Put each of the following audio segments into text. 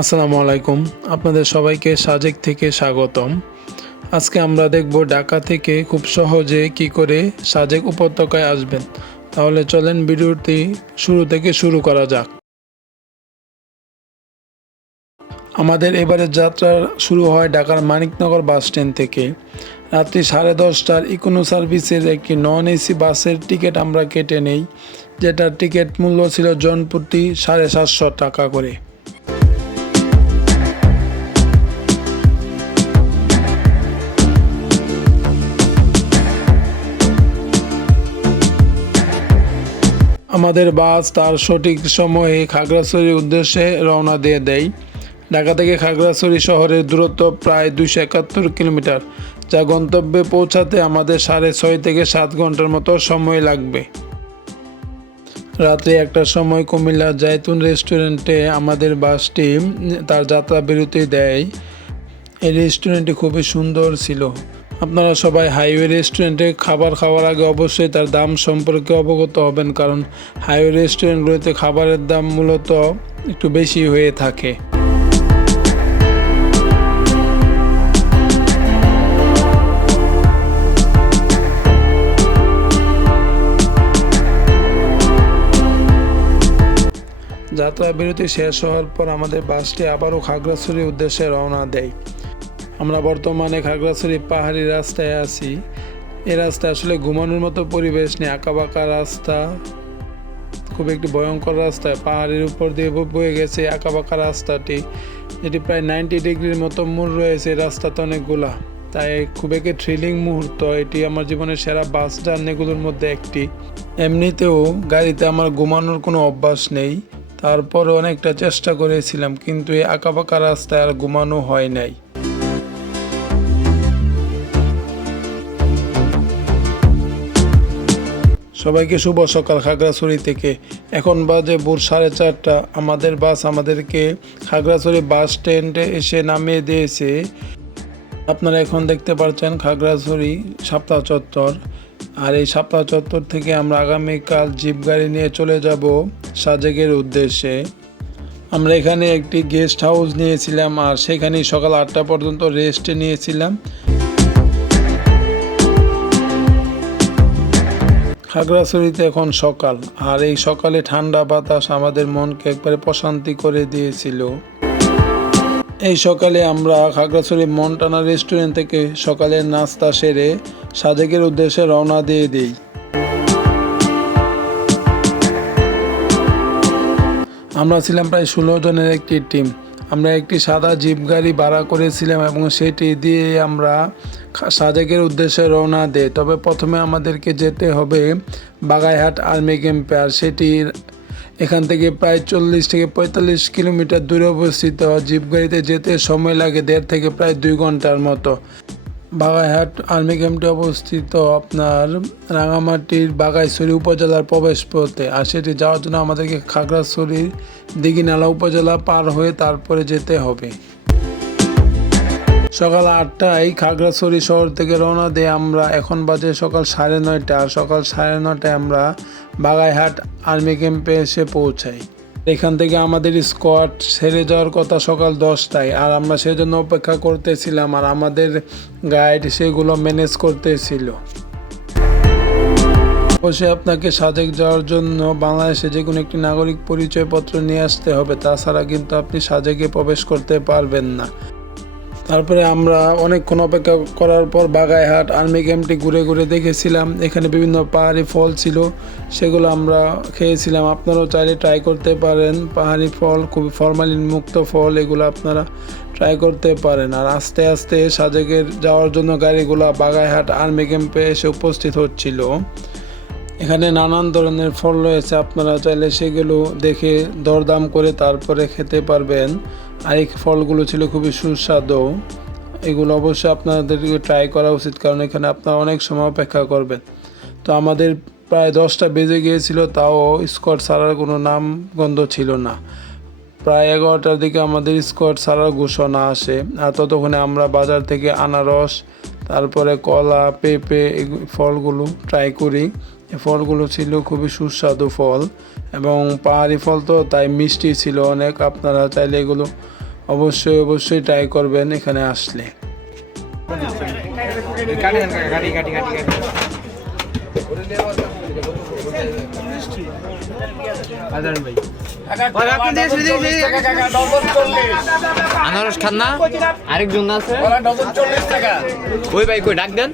আসসালামু আলাইকুম। আপনাদের সবাইকে সাজেক থেকে স্বাগতম। আজকে আমরা দেখব ঢাকা থেকে খুব সহজে কি করে সাজেক উপত্যকায় আসবেন। তাহলে চলেন ভিডিওটি শুরু থেকে শুরু করা যাক। আমাদের এবারের যাত্রা শুরু হয় ঢাকার মানিকনগর বাস স্ট্যান্ড থেকে। রাত্রি 10:30টার ইকোনো সার্ভিসের একটি নন এসি বাসের টিকিট আমরা কেটে নেই, যেটার টিকিট মূল্য ছিল জনপ্রতি 750 টাকা করে। আমাদের বাস তার সঠিক সময়ে খাগড়াছড়ির উদ্দেশ্যে রওনা দিয়ে দেয়। ঢাকা থেকে খাগড়াছড়ি শহরের দূরত্ব প্রায় 271 কিলোমিটার, যা গন্তব্যে পৌঁছাতে আমাদের 6.5 থেকে 7 ঘন্টার মতো সময় লাগবে। রাত্রি 1টার সময় কুমিল্লার জাইতুন রেস্টুরেন্টে আমাদের বাসটি তার যাত্রা বিরতি দেয়। এই রেস্টুরেন্টটি খুবই সুন্দর ছিল। আপনারা সবাই হাইওয়ে রেস্টুরেন্টে খাবার খাওয়ার আগে অবশ্যই তার দাম সম্পর্কে অবগত হবেন, কারণ হাইওয়ে রেস্টুরেন্টগুলোতে খাবারের দাম মূলত একটু বেশি হয়ে থাকে। যাত্রা বিরতি শেষ হওয়ার পর আমাদের বাসটি আবারও খাগড়াছড়ির উদ্দেশ্যে রওনা দেয়। আমরা বর্তমানে খাগড়াছড়ি পাহাড়ি রাস্তায় আছি। এই রাস্তা আসলে ঘুমানোর মতো পরিবেশ নেই, আঁকাবাঁকা রাস্তা, খুব একটি ভয়ঙ্কর রাস্তায় পাহাড়ের উপর দিয়ে বয়ে গেছে আঁকাবাঁকা রাস্তাটি, যেটি প্রায় 90 ডিগ্রির মতো মোড় রয়েছে রাস্তাতে অনেকগুলা। তাই খুব একটি থ্রিলিং মুহূর্ত। এটি আমার জীবনের সেরা বাস জার্নিগুলোর মধ্যে একটি। এমনিতেও গাড়িতে আমার ঘুমানোর কোনো অভ্যাস নেই, তারপরে অনেকটা চেষ্টা করেছিলাম, কিন্তু এই আঁকাবাঁকা রাস্তায় আর ঘুমানো হয় নাই। সবাইকে শুভ সকাল খাগড়াছড়ি থেকে। এখন বাজে ভোর 4:30টা। আমাদের বাস আমাদেরকে খাগড়াছড়ি বাস স্ট্যান্ডে এসে নামিয়ে দিয়েছে। আপনারা এখন দেখতে পাচ্ছেন খাগড়াছড়ি শাপলা চত্বর। আর এই শাপলা চত্বর থেকে আমরা আগামীকাল জিপ গাড়ি নিয়ে চলে যাব সাজেকের উদ্দেশ্যে। আমরা এখানে একটি গেস্ট হাউস নিয়েছিলাম, আর সেখানেই সকাল 8টা পর্যন্ত রেস্ট নিয়েছিলাম। খাগড়াছড়িতে এখন সকাল, আর এই সকালে ঠান্ডা বাতাস আমাদের মনকে একবারে প্রশান্তি করে দিয়েছিল। এই সকালে আমরা খাগড়াছড়ি মন্টানা রেস্টুরেন্ট থেকে সকালের নাস্তা সেরে সাজেকের উদ্দেশ্যে রওনা দিয়ে দিই। আমরা ছিলাম প্রায় 16 জনের একটি টিম। আমরা একটি সাদা জিপ গাড়ি ভাড়া করেছিলাম এবং সেটি দিয়ে আমরা সাজেকের উদ্দেশ্যে রওনা দেই। তবে প্রথমে আমাদেরকে যেতে হবে বাগাইহাট আর্মি ক্যাম্পে, আর সেটি এখান থেকে প্রায় 40 থেকে 45 কিলোমিটার দূরে অবস্থিত। জিপ গাড়িতে যেতে সময় লাগে 1.5 থেকে প্রায় 2 ঘন্টার মতো। বাগাইহাট আর্মি ক্যাম্পটি অবস্থিত আপনার রাঙামাটির বাগাইছড়ি উপজেলার প্রবেশ পথে, আর সেটি যাওয়ার জন্য আমাদেরকে খাগড়াছড়ির দিঘিনালা উপজেলা পার হয়ে তারপরে যেতে হবে। সকাল 8টায় খাগড়াছড়ি শহর থেকে রওনা দিয়ে আমরা, এখন বাজে সকাল 9:30, আর সকাল 9:30টায় আমরা বাগাইহাট আর্মি ক্যাম্পে এসে পৌঁছাই। এখান থেকে আমাদের স্কোয়াড ছেড়ে যাওয়ার কথা সকাল 10টায়, আর আমরা সেজন্য অপেক্ষা করতেছিলাম, আর আমাদের গাইড সেগুলো ম্যানেজ করতেছিল। অবশ্যই আপনাকে সাজেক যাওয়ার জন্য বাংলাদেশে যে কোনো একটি নাগরিক পরিচয়পত্র নিয়ে আসতে হবে, তাছাড়া কিন্তু আপনি সাজেকে প্রবেশ করতে পারবেন না। তারপরে আমরা অনেকক্ষণ অপেক্ষা করার পর বাগাইহাট আর্মি ক্যাম্পটি ঘুরে ঘুরে দেখেছিলাম। এখানে বিভিন্ন পাহাড়ি ফল ছিল, সেগুলো আমরা খেয়েছিলাম। আপনারাও চাইলে ট্রাই করতে পারেন। পাহাড়ি ফল, খুবই ফরমালিন মুক্ত ফল, এগুলো আপনারা ট্রাই করতে পারেন। আর আস্তে আস্তে সাজেকের যাওয়ার জন্য গাড়িগুলো বাগাইহাট আর্মি ক্যাম্পে এসে উপস্থিত হচ্ছিল। এখানে নানান ধরনের ফল রয়েছে, আপনারা চাইলে সেগুলো দেখে দরদাম করে তারপরে খেতে পারবেন। আর এই ফলগুলো ছিল খুবই সুস্বাদু। এগুলো অবশ্যই আপনাদেরকে ট্রাই করা উচিত, কারণ এখানে আপনারা অনেক সময় অপেক্ষা করবেন। তো আমাদের প্রায় 10টা বেজে গিয়েছিল, তাও স্কোয়াড ছাড়ার কোনো নাম গন্ধ ছিল না। প্রায় 11টার দিকে আমাদের স্কোয়াড ছাড়ার ঘোষণা আসে, আর ততক্ষণে আমরা বাজার থেকে আনারস, তারপরে কলা, পেঁপে, এই ফলগুলো ট্রাই করি। এই ফলগুলো ছিল খুবই সুস্বাদু ফল, এবং পাহাড়ি ফল তো তাই মিষ্টি ছিল অনেক। আপনারা চাইলে এগুলো অবশ্যই ট্রাই করবেন এখানে আসলে। আনারস খান না? আরেকজন আছে ওই ভাই কই ডাক দেন।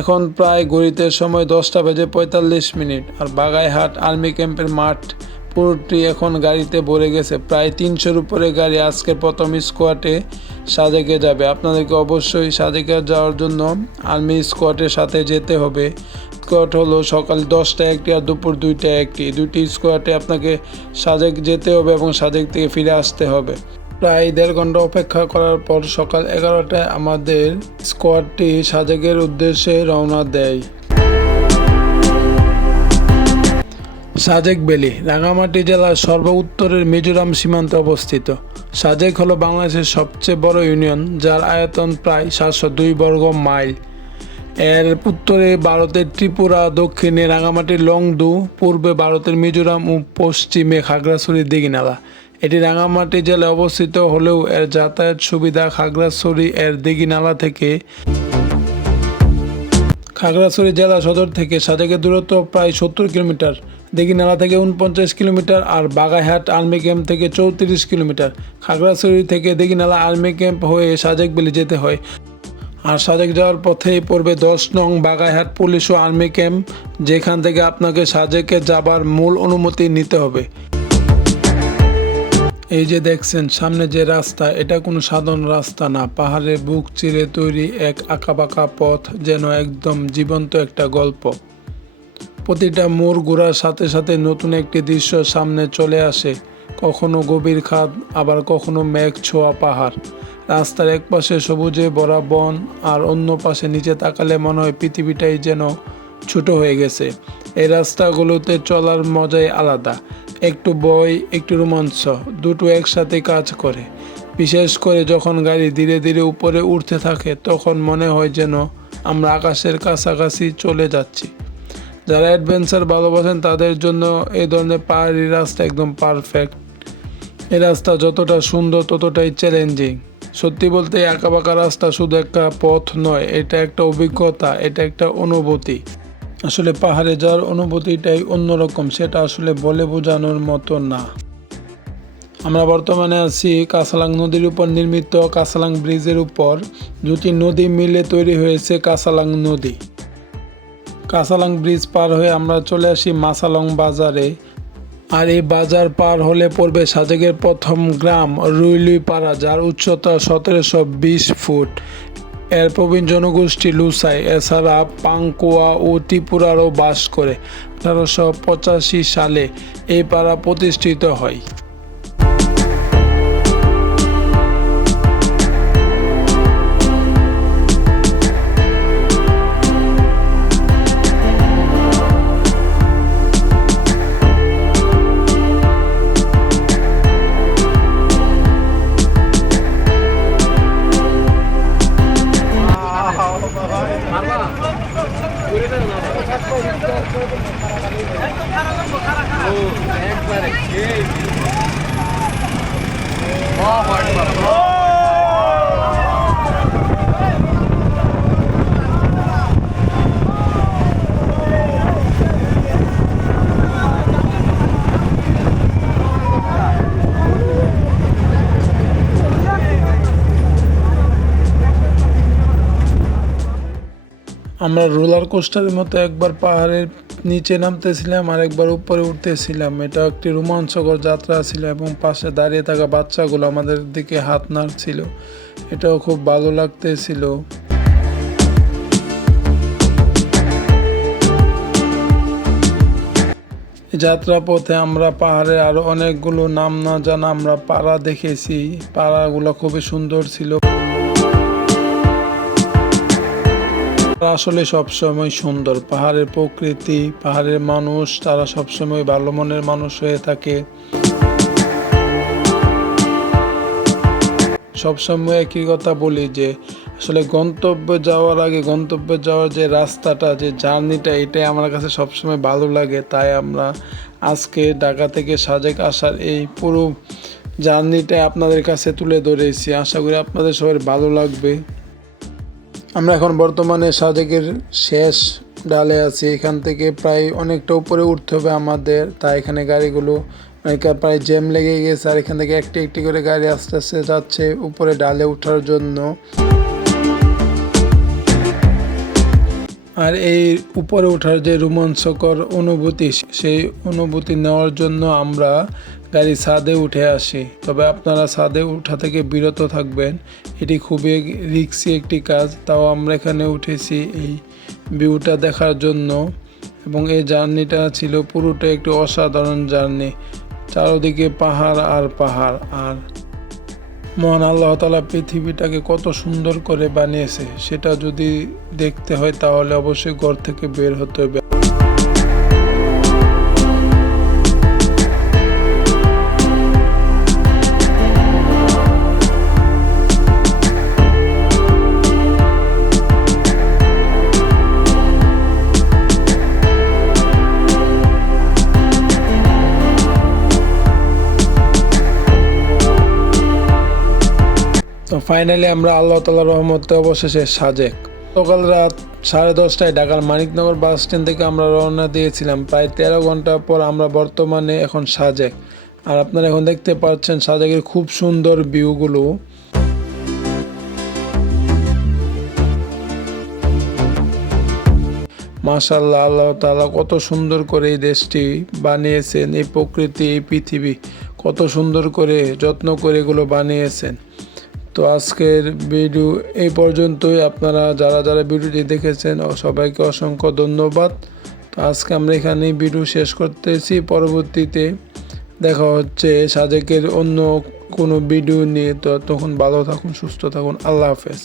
এখন প্রায় ঘড়িতে সময় 10:45 আর বাগাইহাট আর্মি ক্যাম্পের মাঠ পুরোটি এখন গাড়িতে ভরে গেছে। প্রায় 300-র উপরে গাড়ি আজকের প্রথম স্কোয়াডে সাজেকে যাবে। আপনাদেরকে অবশ্যই সাজেকে যাওয়ার জন্য আর্মি স্কোয়াডের সাথে যেতে হবে। স্কোয়াড হলো সকাল 10টায় একটি আর দুপুর 2টায় একটি, দুটি স্কোয়াডে আপনাকে সাজেক যেতে হবে এবং সাজেক থেকে ফিরে আসতে হবে। প্রায় 1.5 ঘন্টা অপেক্ষা করার পর সকাল 11টায় আমাদের স্কোয়াডটি সাজেকের উদ্দেশ্যে রওনা দেয়। সাজেক ভ্যালি রাঙ্গামাটি জেলার সর্ব উত্তরের মিজোরাম সীমান্তে অবস্থিত। সাজেক হলো বাংলাদেশের সবচেয়ে বড় ইউনিয়ন, যার আয়তন প্রায় 702 বর্গ মাইল। এর উত্তরে ভারতের ত্রিপুরা, দক্ষিণে রাঙ্গামাটির লংদু, পূর্বে ভারতের মিজোরাম ও পশ্চিমে খাগড়াছড়ির দিঘিনালা। এটি রাঙ্গামাটি জেলায় অবস্থিত হলেও এর যাতায়াত সুবিধা খাগড়াছড়ি এর দিঘিনালা থেকে। খাগড়াছড়ি জেলা সদর থেকে সাজেকের দূরত্ব প্রায় 70 কিলোমিটার, দিঘিনালা থেকে 49 কিলোমিটার আর বাগাইহাট আর্মি ক্যাম্প থেকে 34 কিলোমিটার। খাগড়াছড়ি থেকে দিঘিনালা আর্মি ক্যাম্প হয়ে সাজেক ভ্যালি যেতে হয়। আর সাজেক যাওয়ার পথেই পড়বে 10 নং বাগাইহাট পুলিশ ও আর্মি ক্যাম্প, যেখান থেকে আপনাকে সাজেকে যাবার মূল অনুমতি নিতে হবে। এই যে দেখছেন সামনে যে রাস্তা, এটা কোনো সাধারণ রাস্তা না, পাহাড়ের বুক চিরে তৈরি এক আঁকাবাঁকা পথ, যেন একদম জীবন্ত একটা গল্প। প্রতিটা মোড় ঘোরার সাথে সাথে নতুন একটি দৃশ্য সামনে চলে আসে, কখনো গভীর খাদ, আবার কখনো মেঘ ছোঁয়া পাহাড়। রাস্তার এক পাশে সবুজে ভরা বন আর অন্য পাশে নিচে তাকালে মনে হয় পৃথিবীটাই যেন ছোট হয়ে গেছে। এই রাস্তাগুলোতে চলার মজাই আলাদা, একটু ভয় একটু রোমাঞ্চ দুটো একসাথে কাজ করে। বিশেষ করে যখন গাড়ি ধীরে ধীরে উপরে উঠতে থাকে, তখন মনে হয় যেন আমরা আকাশের কাছাকাছি চলে যাচ্ছি। যারা অ্যাডভেঞ্চার ভালোবাসেন তাদের জন্য এই ধরনের পাহাড়ি রাস্তা একদম পারফেক্ট। এই রাস্তা যতটা সুন্দর ততটাই চ্যালেঞ্জিং। সত্যি বলতে এই আঁকাবাঁকা রাস্তা শুধু একটা পথ নয়, এটা একটা অভিজ্ঞতা, এটা একটা অনুভূতি। আসলে পাহাড়ে যাওয়ার অনুভূতিটাই অন্যরকম, সেটা আসলে বলে বোঝানোর মতো না। আমরা বর্তমানে আছি কাছালাং নদীর উপর নির্মিত কাছালাং ব্রিজের উপর। দুটি নদী মিলে তৈরি হয়েছে কাছালাং নদী। কাছালাং ব্রিজ পার হয়ে আমরা চলে আসি মাছালং বাজারে। আর এই বাজার পার হলে পড়বে সাজেকের প্রথম গ্রাম রুইলুইপাড়া, যার উচ্চতা 1720 ফুট। এর প্রবীণ জনগোষ্ঠী লুসাই, এছাড়া পাংকুয়া ও ত্রিপুরারও বাস করে। 1885 সালে এই পাড়া প্রতিষ্ঠিত হয়। আমরা রোলার কোস্টারের মতো একবার পাহাড়ের নিচে নামতেছিলাম আর একবার উপরে উঠতেছিলাম। এটা একটি রোমাঞ্চকর যাত্রা ছিল এবং পাশে দাঁড়িয়ে থাকা বাচ্চাগুলো আমাদের দিকে হাত নাড়ছিল, এটাও খুব ভালো লাগতেছিল। যাত্রা পথে আমরা পাহাড়ে আরো অনেকগুলো নাম না জানা আমরা পাড়া দেখেছি, পাড়াগুলো খুবই সুন্দর ছিল। আসলে সবসময় সুন্দর, পাহাড়ের প্রকৃতি, পাহাড়ের মানুষ, তারা সবসময় ভালো মনের মানুষ হয়ে থাকে। সবসময় একই কথা বলি যে আসলে গন্তব্যে যাওয়ার আগে গন্তব্যে যাওয়ার যে রাস্তাটা, যে জার্নিটা, এটাই আমার কাছে সবসময় ভালো লাগে। তাই আমরা আজকে ঢাকা থেকে সাজেক আসার এই পুরো জার্নিটা আপনাদের কাছে তুলে ধরেছি। আশা করি আপনাদের সবার ভালো লাগবে। আমরা এখন বর্তমানে সাজেকের শেষ ডালে আছি। এখান থেকে প্রায় অনেকটা উপরে উঠতে হবে আমাদের, তাই এখানে গাড়িগুলো প্রায় জ্যাম লেগে গেছে আর এখান থেকে একটি একটি করে গাড়ি আস্তে আস্তে যাচ্ছে উপরে ডালে ওঠার জন্য। আর এই উপরে ওঠার যে রোমাঞ্চকর অনুভূতি, সেই অনুভূতি নেওয়ার জন্য আমরা গাড়ি ছাদে উঠে আসি। তবে আপনারা ছাদে উঠা থেকে বিরত থাকবেন, এটি খুবই রিস্কি একটি কাজ। তাও আমরা এখানে উঠেছি এই ভিউটা দেখার জন্য এবং এই জার্নিটা ছিল পুরোটা একটি অসাধারণ জার্নি। চারদিকে পাহাড় আর পাহাড়, আর মহান আল্লাহ তাআলা পৃথিবীটাকে কত সুন্দর করে বানিয়েছে সেটা যদি দেখতে হয় তাহলে অবশ্যই ঘর থেকে বের হতে হবে। তো ফাইনালি আমরা আল্লাহ তাআলার রহমতে অবশেষে সাজেক। সকাল রাত 10:30টায় ঢাকার মানিকনগর বাস স্ট্যান্ড থেকে আমরা রওনা দিয়েছিলাম। প্রায় 13 ঘন্টা পর আমরা বর্তমানে এখন সাজেক। আর আপনারা এখন দেখতে পাচ্ছেন সাজেকের খুব সুন্দর ভিউগুলো। মাশাআল্লাহ, আল্লাহ তাআলা কত সুন্দর করে এই দেশটি বানিয়েছেন, এই প্রকৃতি, এই পৃথিবী কত সুন্দর করে যত্ন করে এগুলো বানিয়েছেন। তো আজকের ভিডিও এই পর্যন্তই। আপনারা যারা যারা ভিডিওটি দেখেছেন সবাইকে অসংখ্য ধন্যবাদ। তো আজকে আমরা এখানেই ভিডিও শেষ করতেছি। পরবর্তীতে দেখা হচ্ছে সাজেকের অন্য কোনো ভিডিও নিয়ে। তো তখন ভালো থাকুন, সুস্থ থাকুন, আল্লাহ হাফেজ।